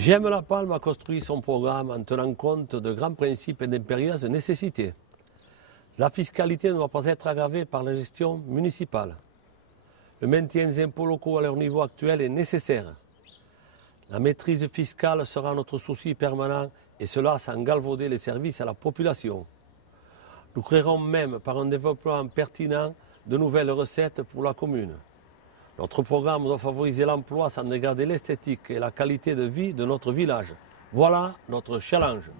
J'aime la Palme a construit son programme en tenant compte de grands principes et d'impérieuses nécessités. La fiscalité ne doit pas être aggravée par la gestion municipale. Le maintien des impôts locaux à leur niveau actuel est nécessaire. La maîtrise fiscale sera notre souci permanent et cela sans galvauder les services à la population. Nous créerons même par un développement pertinent de nouvelles recettes pour la commune. Notre programme doit favoriser l'emploi sans dégrader l'esthétique et la qualité de vie de notre village. Voilà notre challenge.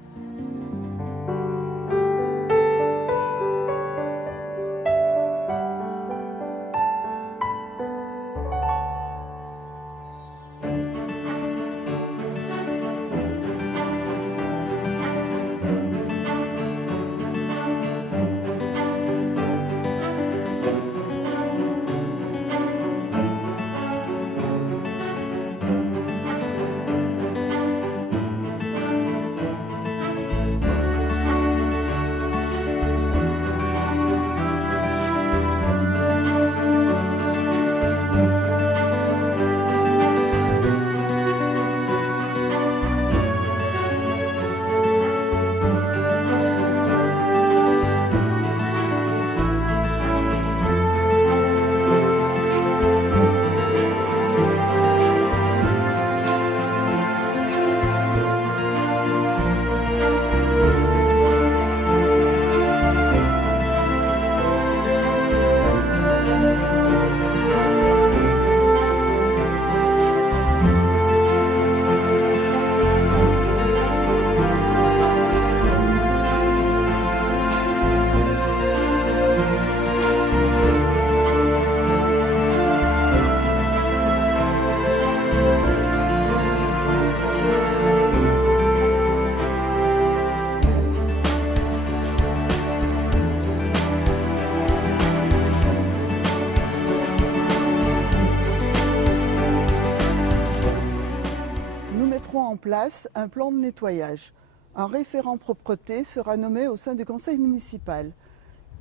En place un plan de nettoyage. Un référent propreté sera nommé au sein du conseil municipal.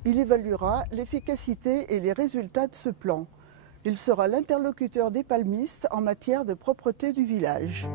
Il évaluera l'efficacité et les résultats de ce plan. Il sera l'interlocuteur des palmistes en matière de propreté du village.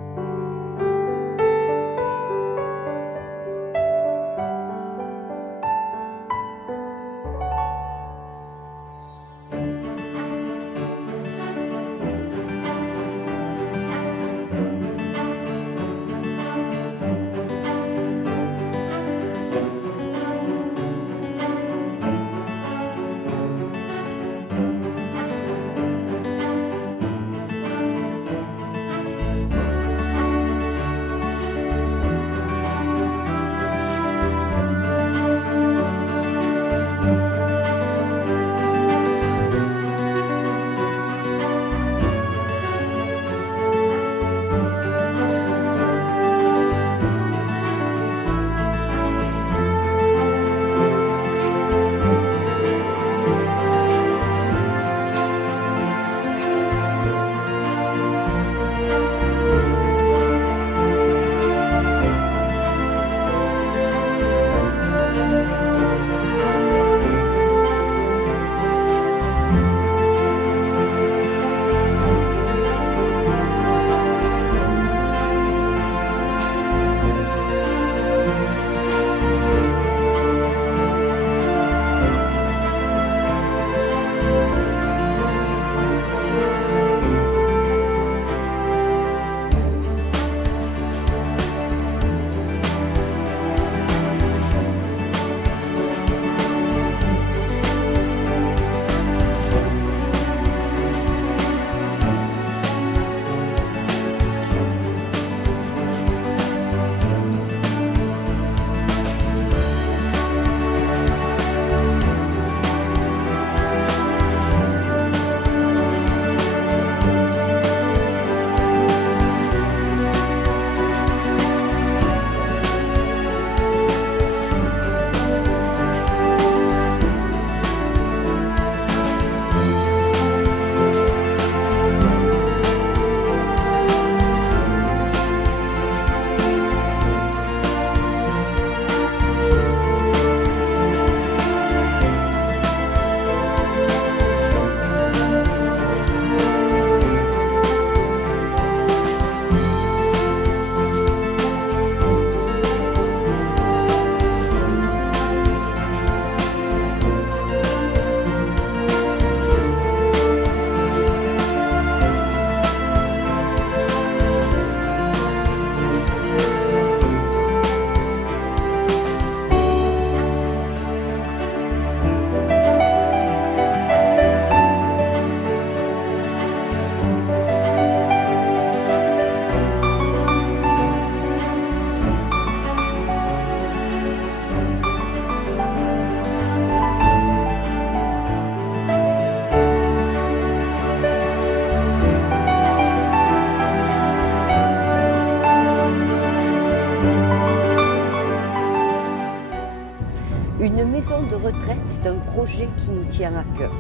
Une maison de retraite est un projet qui nous tient à cœur.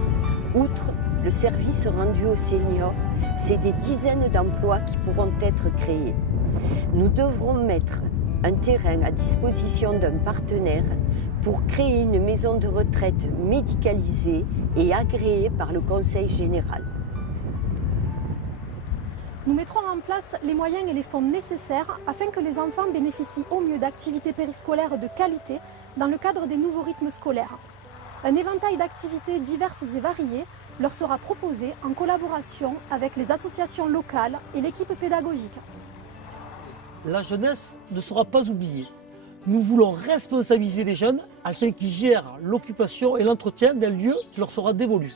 Outre le service rendu aux seniors, c'est des dizaines d'emplois qui pourront être créés. Nous devrons mettre un terrain à disposition d'un partenaire pour créer une maison de retraite médicalisée et agréée par le Conseil général. Nous mettrons en place les moyens et les fonds nécessaires afin que les enfants bénéficient au mieux d'activités périscolaires de qualité dans le cadre des nouveaux rythmes scolaires. Un éventail d'activités diverses et variées leur sera proposé en collaboration avec les associations locales et l'équipe pédagogique. La jeunesse ne sera pas oubliée. Nous voulons responsabiliser les jeunes afin qu'ils gèrent l'occupation et l'entretien d'un lieu qui leur sera dévolu.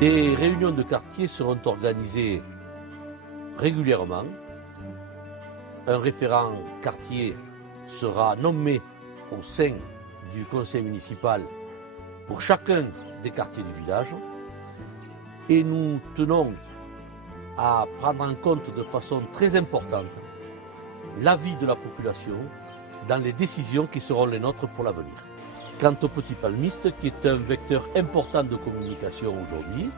Des réunions de quartier seront organisées régulièrement. Un référent quartier sera nommé au sein du conseil municipal pour chacun des quartiers du village. Et nous tenons à prendre en compte de façon très importante l'avis de la population dans les décisions qui seront les nôtres pour l'avenir. Quant au petit palmiste, qui est un vecteur important de communication aujourd'hui,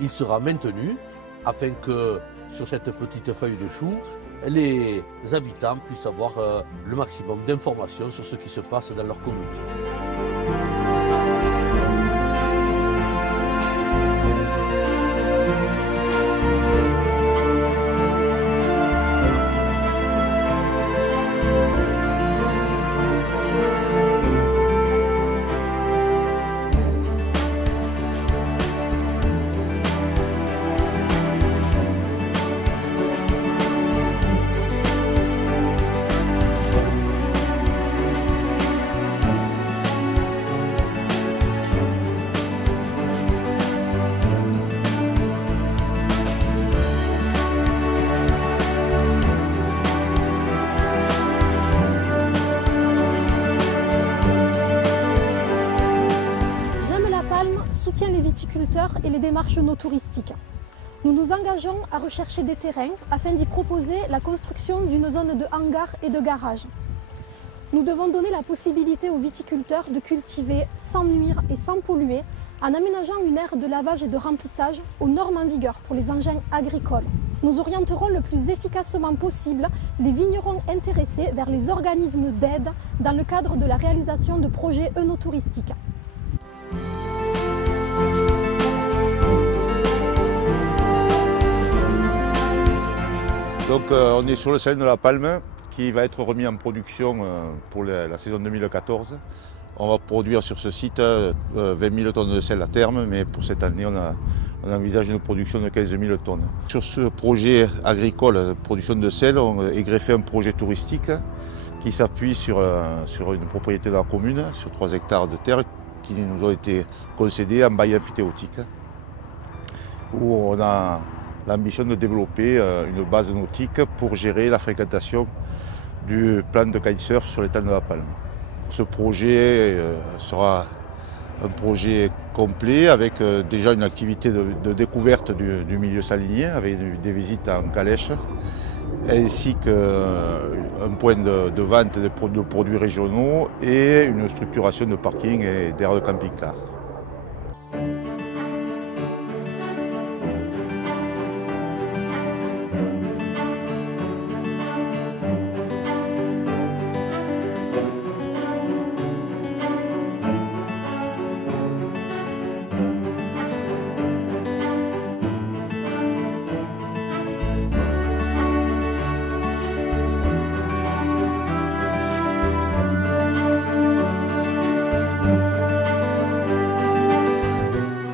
il sera maintenu afin que sur cette petite feuille de chou, les habitants puissent avoir le maximum d'informations sur ce qui se passe dans leur commune. Soutient les viticulteurs et les démarches no touristiques. Nous nous engageons à rechercher des terrains afin d'y proposer la construction d'une zone de hangar et de garage. Nous devons donner la possibilité aux viticulteurs de cultiver sans nuire et sans polluer en aménageant une aire de lavage et de remplissage aux normes en vigueur pour les engins agricoles. Nous orienterons le plus efficacement possible les vignerons intéressés vers les organismes d'aide dans le cadre de la réalisation de projets œnotouristiques. Donc on est sur le Sel de la Palme qui va être remis en production pour la saison 2014. On va produire sur ce site 20 000 tonnes de sel à terme, mais pour cette année on envisage une production de 15 000 tonnes. Sur ce projet agricole, production de sel, on est greffé un projet touristique qui s'appuie sur une propriété de la commune, sur 3 hectares de terre qui nous ont été concédés en bail amphithéotique, où on a l'ambition de développer une base nautique pour gérer la fréquentation du plan de kitesurf sur l'étang de la Palme. Ce projet sera un projet complet avec déjà une activité de découverte du milieu salinier avec des visites en calèche ainsi qu'un point de vente de produits régionaux et une structuration de parking et d'aires de camping-car.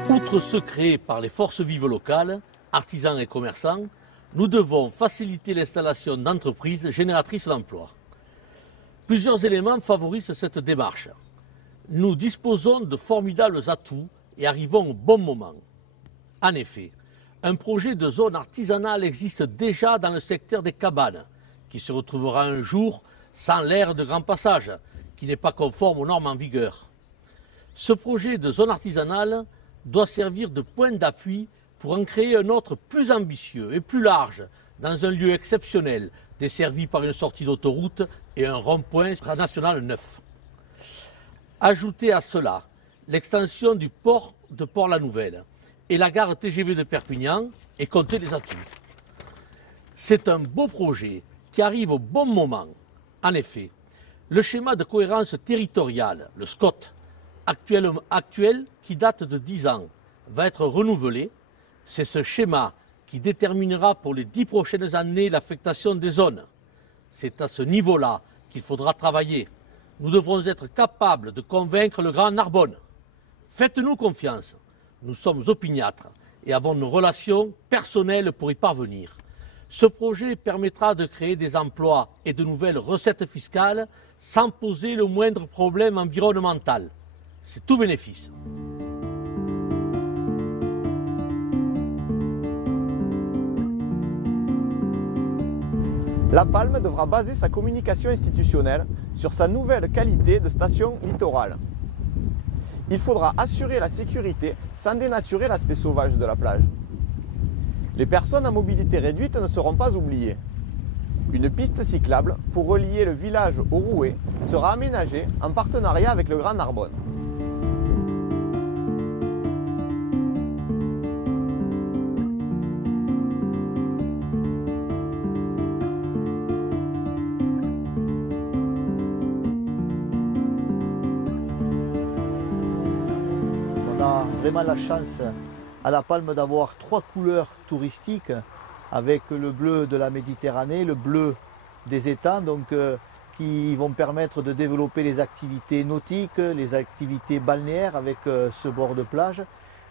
Outre ceux créés par les forces vives locales, artisans et commerçants, nous devons faciliter l'installation d'entreprises génératrices d'emplois. Plusieurs éléments favorisent cette démarche. Nous disposons de formidables atouts et arrivons au bon moment. En effet, un projet de zone artisanale existe déjà dans le secteur des cabanes, qui se retrouvera un jour sans l'aire de grand passage, qui n'est pas conforme aux normes en vigueur. Ce projet de zone artisanale doit servir de point d'appui pour en créer un autre plus ambitieux et plus large, dans un lieu exceptionnel, desservi par une sortie d'autoroute et un rond-point national neuf. Ajoutez à cela l'extension du port de Port-la-Nouvelle et la gare TGV de Perpignan et comptez les atouts. C'est un beau projet qui arrive au bon moment. En effet, le schéma de cohérence territoriale, le SCOT, actuel qui date de 10 ans, va être renouvelé. C'est ce schéma qui déterminera pour les 10 prochaines années l'affectation des zones. C'est à ce niveau-là qu'il faudra travailler. Nous devrons être capables de convaincre le Grand Narbonne. Faites-nous confiance. Nous sommes opiniâtres et avons nos relations personnelles pour y parvenir. Ce projet permettra de créer des emplois et de nouvelles recettes fiscales sans poser le moindre problème environnemental. C'est tout bénéfice. La Palme devra baser sa communication institutionnelle sur sa nouvelle qualité de station littorale. Il faudra assurer la sécurité sans dénaturer l'aspect sauvage de la plage. Les personnes à mobilité réduite ne seront pas oubliées. Une piste cyclable pour relier le village au Rouet sera aménagée en partenariat avec le Grand Narbonne. On a vraiment la chance à La Palme d'avoir 3 couleurs touristiques avec le bleu de la Méditerranée, le bleu des étangs, donc, qui vont permettre de développer les activités nautiques, les activités balnéaires avec ce bord de plage.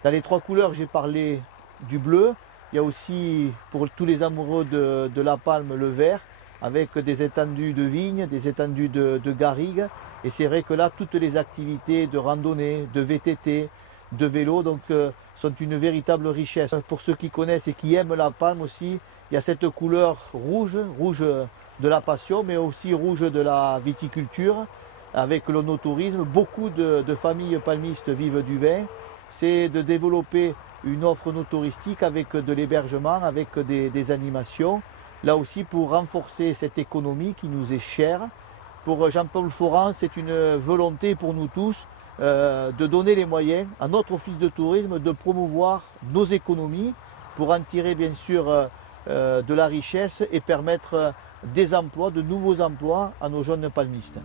Dans les 3 couleurs, j'ai parlé du bleu. Il y a aussi pour tous les amoureux de La Palme le vert avec des étendues de vignes, des étendues de garrigues. Et c'est vrai que là, toutes les activités de randonnée, de VTT, de vélo, donc, sont une véritable richesse. Pour ceux qui connaissent et qui aiment La Palme aussi, il y a cette couleur rouge, rouge de la passion, mais aussi rouge de la viticulture, avec l'onotourisme. Beaucoup de familles palmistes vivent du vin. C'est de développer une offre no-touristique avec de l'hébergement, avec des animations. Là aussi pour renforcer cette économie qui nous est chère. Pour Jean-Paul Florent, c'est une volonté pour nous tous de donner les moyens à notre office de tourisme de promouvoir nos économies pour en tirer bien sûr de la richesse et permettre des emplois, de nouveaux emplois à nos jeunes palmistes.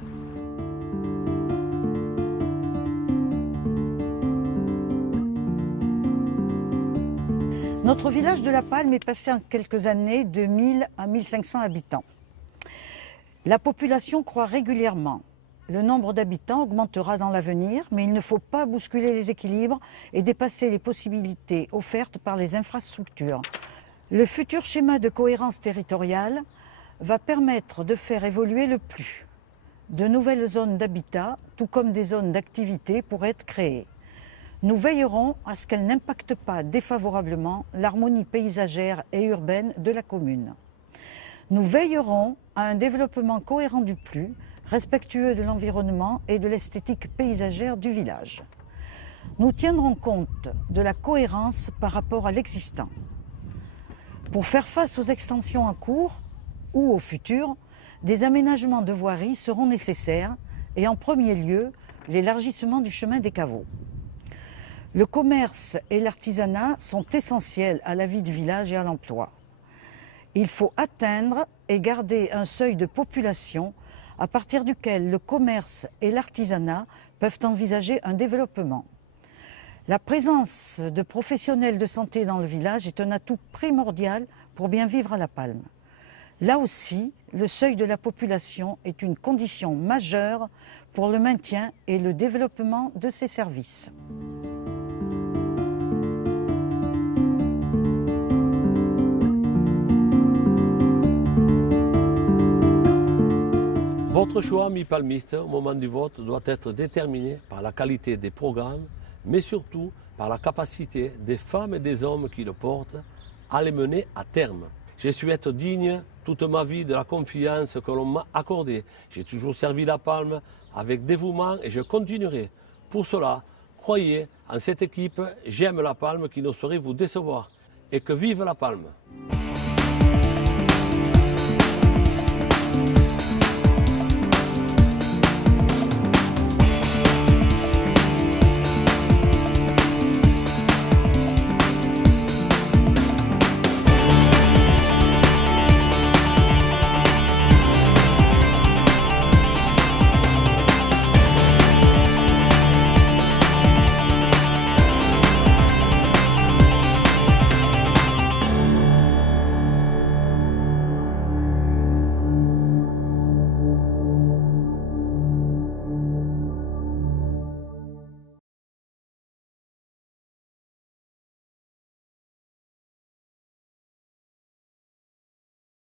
Notre village de La Palme est passé en quelques années de 1000 à 1500 habitants. La population croît régulièrement. Le nombre d'habitants augmentera dans l'avenir, mais il ne faut pas bousculer les équilibres et dépasser les possibilités offertes par les infrastructures. Le futur schéma de cohérence territoriale va permettre de faire évoluer le PLU. De nouvelles zones d'habitat, tout comme des zones d'activité, pourraient être créées. Nous veillerons à ce qu'elles n'impactent pas défavorablement l'harmonie paysagère et urbaine de la commune. Nous veillerons à un développement cohérent du PLU, respectueux de l'environnement et de l'esthétique paysagère du village. Nous tiendrons compte de la cohérence par rapport à l'existant. Pour faire face aux extensions en cours ou au futur, des aménagements de voirie seront nécessaires et en premier lieu, l'élargissement du chemin des caveaux. Le commerce et l'artisanat sont essentiels à la vie du village et à l'emploi. Il faut atteindre et garder un seuil de population à partir duquel le commerce et l'artisanat peuvent envisager un développement. La présence de professionnels de santé dans le village est un atout primordial pour bien vivre à La Palme. Là aussi, le seuil de la population est une condition majeure pour le maintien et le développement de ces services. Votre choix, amis palmistes, au moment du vote, doit être déterminé par la qualité des programmes, mais surtout par la capacité des femmes et des hommes qui le portent à les mener à terme. Je suis être digne toute ma vie de la confiance que l'on m'a accordée. J'ai toujours servi La Palme avec dévouement et je continuerai. Pour cela, croyez en cette équipe, j'aime La Palme qui ne saurait vous décevoir. et que vive la Palme.